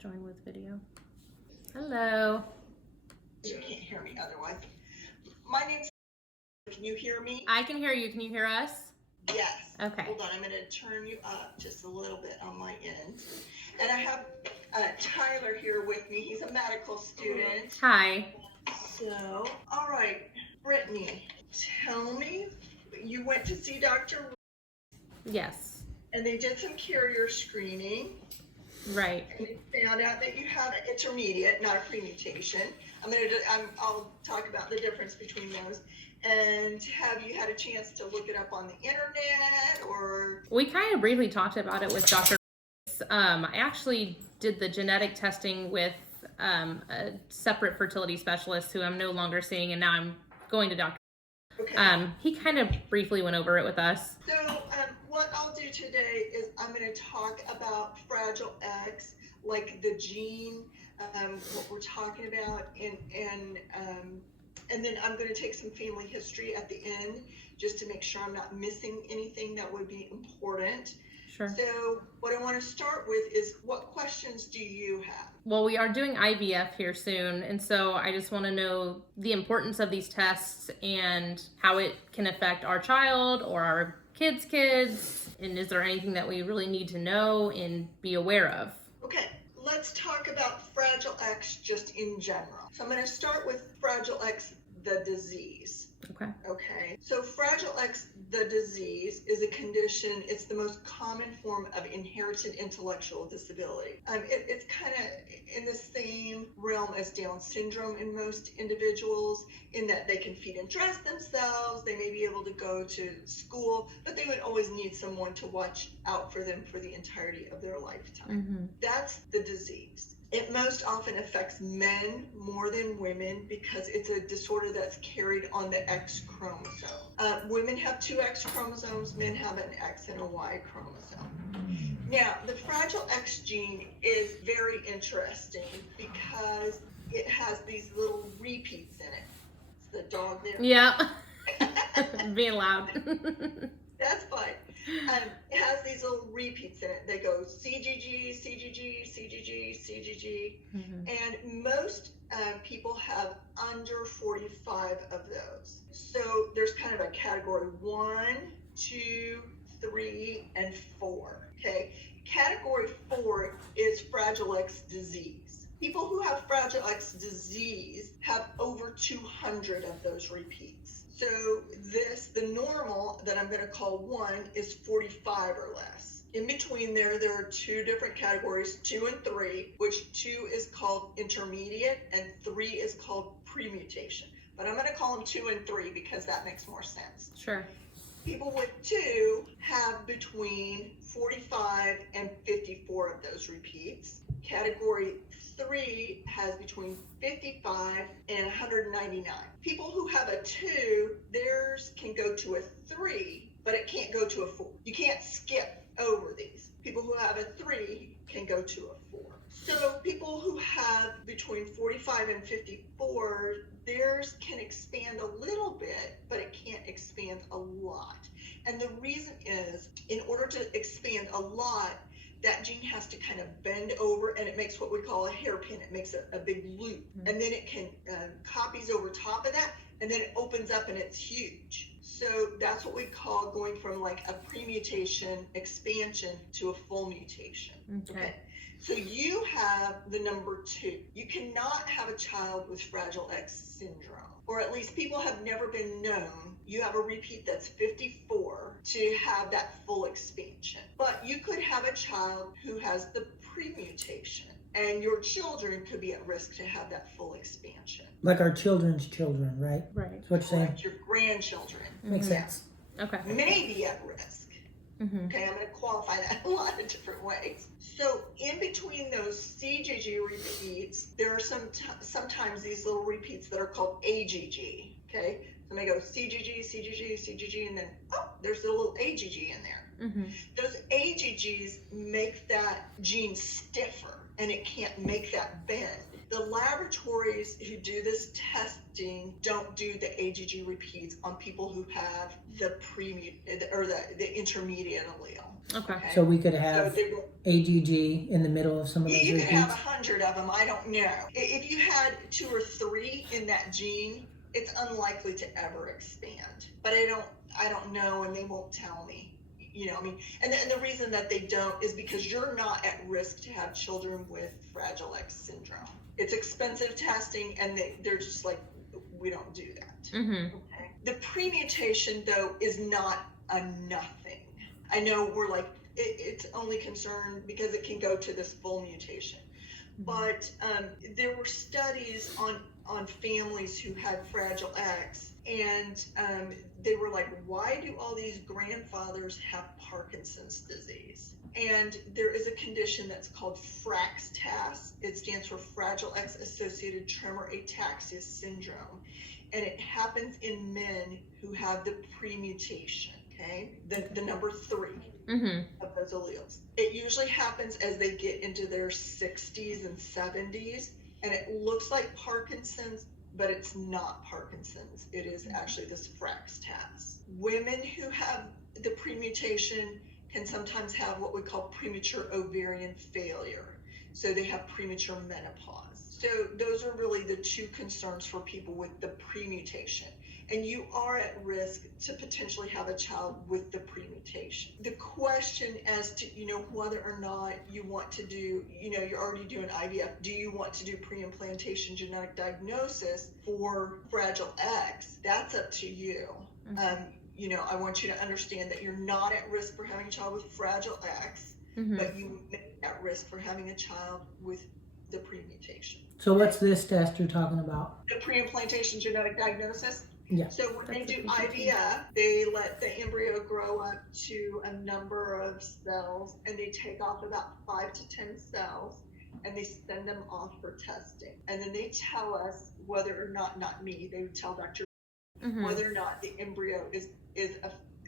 Join with video. Hello. You can't hear me otherwise. My name's. Can you hear me? I can hear you. Can you hear us? Yes. Okay. Hold on, I'm going to turn you up just a little bit on my end. And I have Tyler here with me. He's a medical student. Hi. So, all right, Brittany, tell me, you went to see Dr. Yes. And they did some carrier screening. Right. And they found out that you have an intermediate, not a premutation. I'll talk about the difference between those. And have you had a chance to look it up on the internet or? We kind of briefly talked about it with Dr. I actually did the genetic testing with a separate fertility specialist who I'm no longer seeing, and now I'm going to Dr. Okay. He kind of briefly went over it with us. So what I'll do today is I'm going to talk about Fragile X, like the gene, what we're talking about, and then I'm going to take some family history at the end just to make sure I'm not missing anything that would be important. Sure. So what I want to start with is, what questions do you have? Well, we are doing IVF here soon, and so I just want to know the importance of these tests and how it can affect our child or our kids, and is there anything that we really need to know and be aware of? Okay, let's talk about Fragile X just in general. So I'm going to start with Fragile X, the disease. Okay. So Fragile X, the disease, is a condition. It's the most common form of inherited intellectual disability. It's kind of in the same realm as Down syndrome in most individuals, in that they can feed and dress themselves. They may be able to go to school, but they would always need someone to watch out for them for the entirety of their lifetime. Mm-hmm. That's the disease. It most often affects men more than women because it's a disorder that's carried on the X chromosome. Women have two X chromosomes, men have an X and a Y chromosome. Now, the Fragile X gene is very interesting because it has these little repeats in it. It's the dog there. Yeah. Being loud. That's fine. It has these little repeats in it. They go CGG, CGG, CGG, CGG. Mm-hmm. And most people have under 45 of those. So there's kind of a category 1, 2, 3, and 4. Okay. Category 4 is Fragile X disease. People who have Fragile X disease have over 200 of those repeats. So the normal that I'm going to call 1 is 45 or less. In between there are two different categories, 2 and 3, which 2 is called intermediate and 3 is called premutation. But I'm going to call them 2 and 3 because that makes more sense. Sure. People with 2 have between 45 and 54 of those repeats. Category 3 has between 55 and 199. People who have a 2, theirs can go to a 3, but it can't go to a 4. You can't skip over these. People who have a 3 can go to a 4. So people who have between 45 and 54, theirs can expand a little bit, but it can't expand a lot. And the reason is, in order to expand a lot, that gene has to kind of bend over, and it makes what we call a hairpin. It makes a big loop, and then it can copies over top of that, and then it opens up and it's huge. So that's what we call going from like a premutation expansion to a full mutation. Okay. So you have the number 2. You cannot have a child with Fragile X syndrome, or at least people have never been known. You have a repeat that's 54 to have that full expansion. But you could have a child who has the premutation, and your children could be at risk to have that full expansion. Like our children's children, right? Right. That's what you're saying. Your grandchildren. Makes sense. Okay. May be at risk. Mm-hmm. Okay, I'm going to qualify that a lot of different ways. So in between those CGG repeats, there are sometimes these little repeats that are called AGG. Okay, so they go CGG, CGG, CGG, and then there's a little AGG in there. Those AGGs make that gene stiffer and it can't make that bend. The laboratories who do this testing don't do the AGG repeats on people who have the the intermediate allele. Okay. So we could have So AGG in the middle of some of those you could have repeats? 100 of them, I don't know. If you had 2 or 3 in that gene, it's unlikely to ever expand. But I don't know, and they won't tell me. And the reason that they don't is because you're not at risk to have children with Fragile X syndrome. It's expensive testing, and they're just like, we don't do that. Okay. The premutation, though, is not a nothing. I know we're like, it's only concerned because it can go to this full mutation. But there were studies on families who had Fragile X, and they were like, why do all these grandfathers have Parkinson's disease? And there is a condition that's called FRAX-TAS. It stands for Fragile X Associated Tremor Ataxia Syndrome. And it happens in men who have the premutation, okay? The number 3 of those alleles. It usually happens as they get into their 60s and 70s. And it looks like Parkinson's, but it's not Parkinson's. It is actually this FRAX-TAS. Women who have the premutation can sometimes have what we call premature ovarian failure. So they have premature menopause. So those are really the 2 concerns for people with the premutation. And you are at risk to potentially have a child with the premutation. The question as to, whether or not you want to do, you're already doing IVF, do you want to do pre-implantation genetic diagnosis for Fragile X? That's up to you. I want you to understand that you're not at risk for having a child with Fragile X, but you may be at risk for having a child with the premutation. So what's this test you're talking about? The pre-implantation genetic diagnosis? Yeah. So when they do IVF, they let the embryo grow up to a number of cells, and they take off about 5 to 10 cells, and they send them off for testing. And then they tell us whether or not me, they would tell Dr. whether or not the embryo is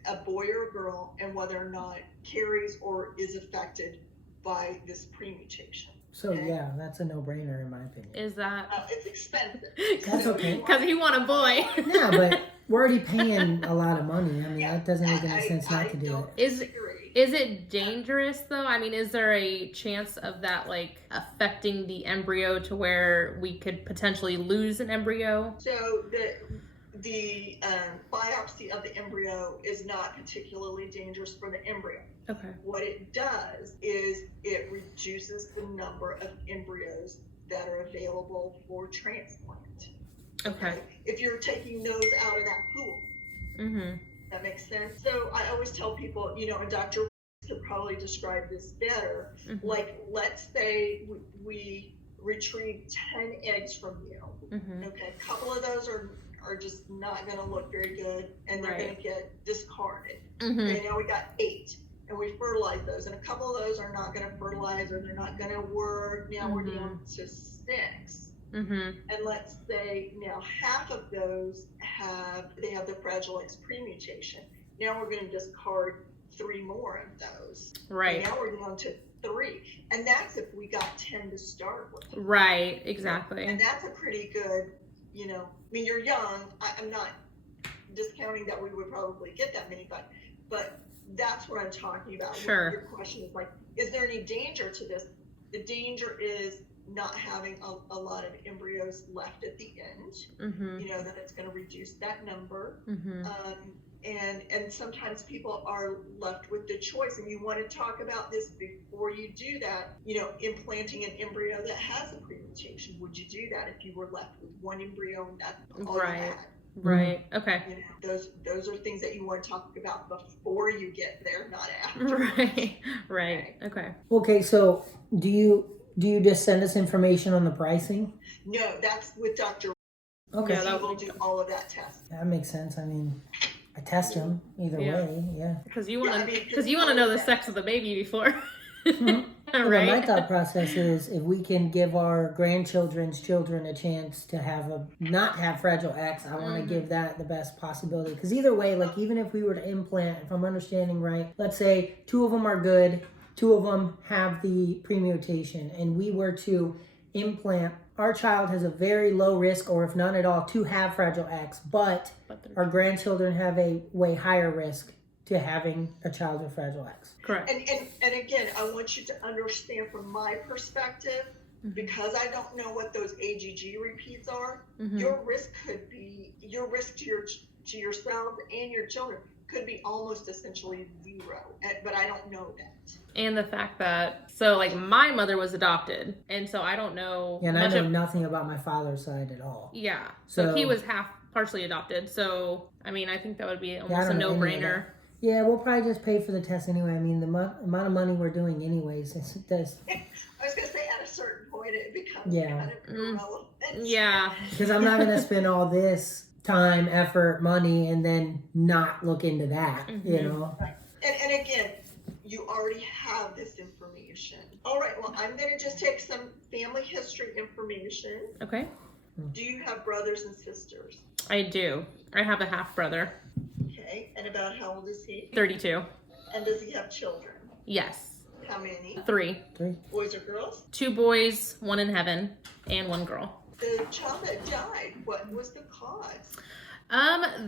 a boy or a girl, and whether or not carries or is affected by this premutation. So yeah, that's a no-brainer in my opinion. Is that? It's expensive. That's okay. Because you want a boy. Yeah, but we're already paying a lot of money. I mean, that doesn't make any sense not to do it. Is it dangerous though? I mean, is there a chance of that affecting the embryo to where we could potentially lose an embryo? So the biopsy of the embryo is not particularly dangerous for the embryo. Okay. What it does is it reduces the number of embryos that are available for transplant. Okay. If you're taking those out of that pool. That makes sense. So I always tell people, and Dr. could probably describe this better. Like, let's say we retrieve 10 eggs from you. Okay. A couple of those are just not going to look very good, and they're going to get discarded. Okay, now we got 8, and we fertilize those, and a couple of those are not going to fertilize, or they're not going to work. Now we're down to 6. And let's say now half of those have the Fragile X premutation. Now we're going to discard 3 more of those. Right. And now we're down to 3, and that's if we got 10 to start with. Right. Exactly. And that's a pretty good. I mean, you're young. I'm not discounting that we would probably get that many, but that's what I'm talking about. Sure. Your question is is there any danger to this? The danger is not having a lot of embryos left at the end. That it's going to reduce that number. And sometimes people are left with the choice, and you want to talk about this before you do that. Implanting an embryo that has a premutation. Would you do that if you were left with 1 embryo and that's all you had? Right. Okay. Those are things that you want to talk about before you get there, not after. Right. Okay. Okay, so do you just send us information on the pricing? No, that's with Dr. Okay. He will do all of that testing. That makes sense. I mean, I test them either way. Yeah. Because you want to know the sex of the baby before. Well, right? my thought process is if we can give our grandchildren's children a chance to not have Fragile X, I want to give that the best possibility. Because either way, like even if we were to implant, if I'm understanding right, let's say 2 of them are good, 2 of them have the premutation, and we were to implant, our child has a very low risk, or if none at all, to have Fragile X, but our grandchildren have a way higher risk to having a child with Fragile X. Correct. And again, I want you to understand from my perspective, because I don't know what those AGG repeats are, your risk to yourself and your children could be almost essentially 0, but I don't know that. And the fact that, so like my mother was adopted, and so I don't know. And I know nothing about my father's side at all. Yeah. So he was partially adopted. So, I mean, I think that would be almost a no-brainer. Yeah, we'll probably just pay for the test anyway. I mean, the amount of money we're doing anyways, it does. I was going to say at a certain point it becomes kind of irrelevant. Yeah. Because I'm not going to spend all this time, effort, money, and then not look into that, you know? Right. And again, you already have this information. All right, well, I'm going to just take some family history information. Okay. Do you have brothers and sisters? I do. I have a half brother. Okay, and about how old is he? 32. And does he have children? Yes. How many? 3. Boys or girls? 2 boys, 1 in heaven, and 1 girl. The child that died, what was the cause?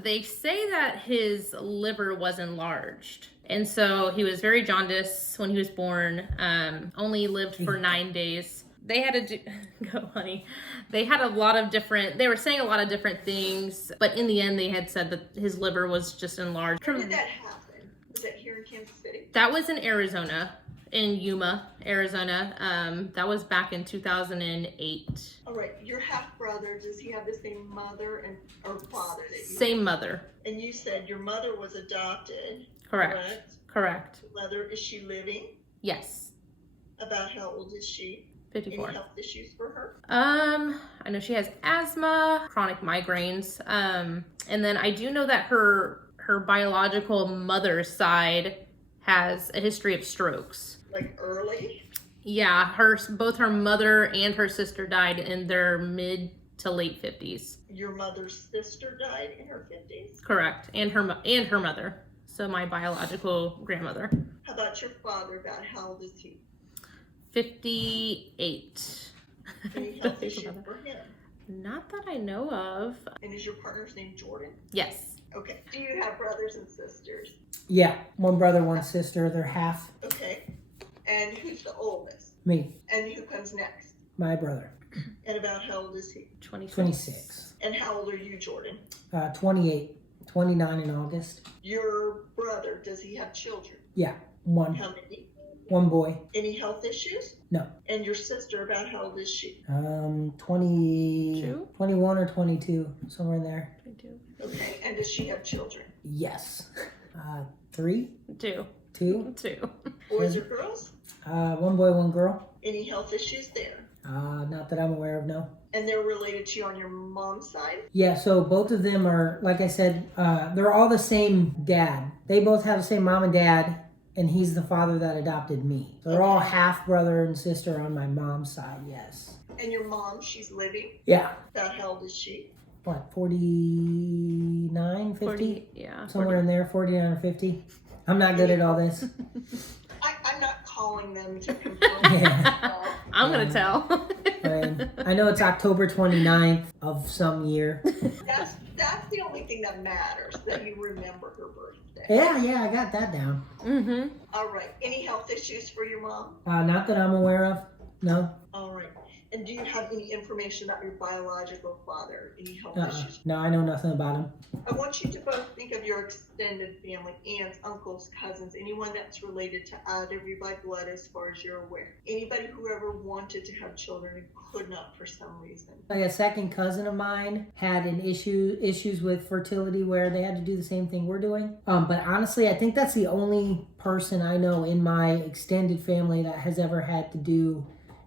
They say that his liver was enlarged. And so he was very jaundiced when he was born. Only lived for 9 days. They had to go, honey. They had they were saying a lot of different things, but in the end they had said that his liver was just enlarged. When did that happen? Was that here in Kansas City? That was in Arizona, in Yuma, Arizona. That was back in 2008. All right, your half brother, does he have the same mother or father that you Same mother. And you said your mother was adopted. Correct. Mother, is she living? Yes. About how old is she? 54. Any health issues for her? I know she has asthma, chronic migraines. And then I do know that her biological mother's side has a history of strokes. Like early? Yeah, both her mother and her sister died in their mid to late 50s. Your mother's sister died in her 50s? Correct. And her mother. So my biological grandmother. How about your father? About how old is he? 58. Any health issues for him? Not that I know of. And is your partner's name Jordan? Yes. Okay. Do you have brothers and sisters? Yeah, 1 brother, 1 sister. They're half. Okay. And who's the oldest? Me. And who comes next? My brother. And about how old is he? 26. And how old are you, Jordan? 28. 29 in August. Your brother, does he have children? Yeah, 1. How many? 1 boy. Any health issues? No. And your sister, about how old is she? 21 or 22, somewhere in there. 22. Okay. And does she have children? Yes. 3? 2. 2? 2. Boys or girls? 1 boy, 1 girl. Any health issues there? Not that I'm aware of, no. And they're related to you on your mom's side? Yeah, so both of them are, like I said, they're all the same dad. They both have the same mom and dad, and he's the father that adopted me. So they're all half brother and sister on my mom's side, yes. And your mom, she's living? Yeah. About how old is she? What, 49, 50? 40, yeah. Somewhere in there, 49 or 50. I'm not good at all this. I'm not calling them to confirm. Yeah. I'm going to tell. I know it's October 29th of some year. That's the only thing that matters, that you remember her birthday. Yeah, I got that down. Mm-hmm. All right. Any health issues for your mom? Not that I'm aware of. No. All right. And do you have any information about your biological father? Any health issues? No, I know nothing about him. I want you to both think of your extended family, aunts, uncles, cousins, anyone that's related to either of you by blood as far as you're aware. Anybody who ever wanted to have children and could not for some reason. Like a second cousin of mine had issues with fertility where they had to do the same thing we're doing. But honestly, I think that's the only person I know in my extended family that has ever had to do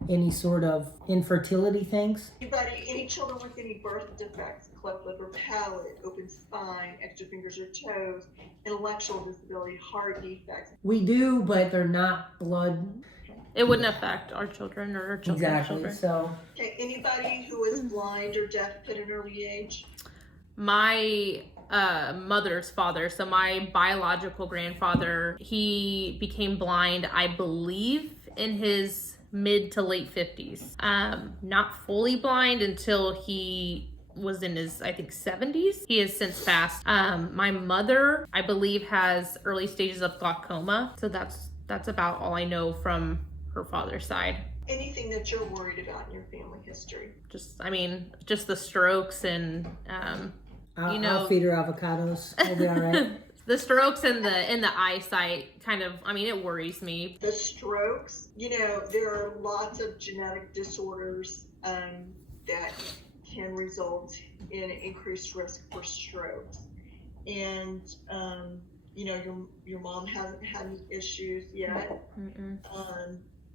any sort of infertility things. Any children with any birth defects, cleft lip or palate, open spine, extra fingers or toes, intellectual disability, heart defects? We do, but they're not blood. It wouldn't affect our children or our children's Exactly. children. So Okay, anybody who is blind or deaf at an early age? My mother's father, so my biological grandfather, he became blind, I believe, in his mid to late 50s. Not fully blind until he was in his, I think, 70s. He has since passed. My mother, I believe, has early stages of glaucoma. So that's about all I know from her father's side. Anything that you're worried about in your family history? Just the strokes and I'll feed her avocados. We'll be all right. the strokes and the eyesight kind of, I mean, it worries me. The strokes, there are lots of genetic disorders that can result in increased risk for strokes. And, your mom hasn't had any issues yet.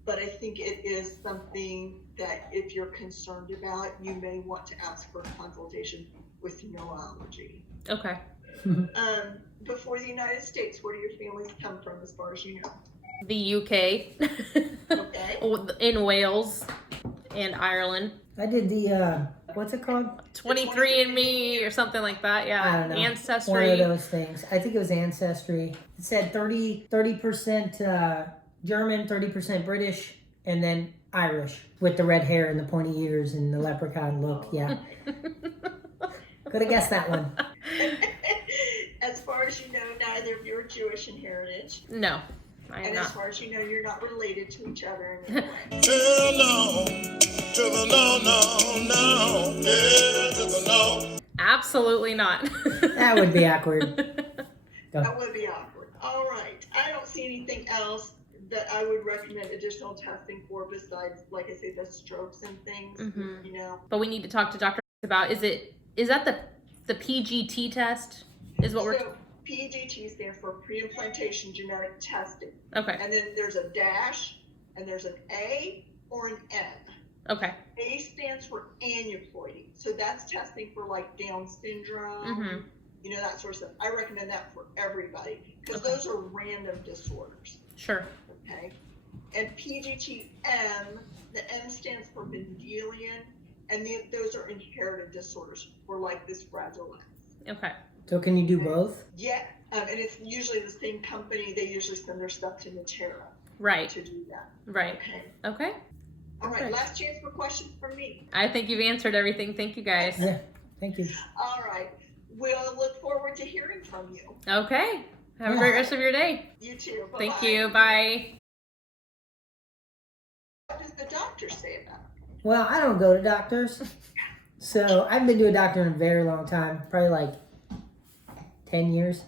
But I think it is something that if you're concerned about, you may want to ask for a consultation with neurology. Okay. Before the United States, where do your families come from as far as you know? The UK. Okay. In Wales and Ireland. I did the what's it called? 23andMe or something like that. Yeah. I don't know. Ancestry. One of those things. I think it was Ancestry. It said 30% German, 30% British, and then Irish with the red hair and the pointy ears and the leprechaun look. Yeah. Could have guessed that one. As far as you know, neither of you are Jewish in heritage. No, I am And not. as far as you know, you're not related to each other in any way. Absolutely not. That would be awkward. That would be awkward. All right. I don't see anything else that I would recommend additional testing for besides, like I say, the strokes and things, But we need to talk to Dr. about, is that the PGT test? Is what we're... So PGT stands for pre-implantation genetic testing. Okay. And then there's a dash, and there's an A or an N. Okay. A stands for aneuploidy. So that's testing for like Down syndrome, that sort of stuff. I recommend that for everybody because those are random disorders. Sure. Okay. And PGT-M, the M stands for Mendelian, and those are inherited disorders for like this Fragile X. Okay. So can you do both? Yeah. And it's usually the same company. They usually send their stuff to Natera Right. to do that. Right. Okay. Okay. All right. Okay. Last chance for questions from me. I think you've answered everything. Thank you, guys. Yeah. Thank you. All right. We'll look forward to hearing from you. Okay. Have a great rest of your day. You too. Bye-bye. Thank you. Bye. What does the doctor say about it? Well, I don't go to doctors. So I've been to a doctor in a very long time. Probably like 10 years.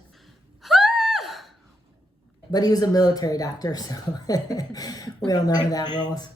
But he was a military doctor, so we all know how that rolls.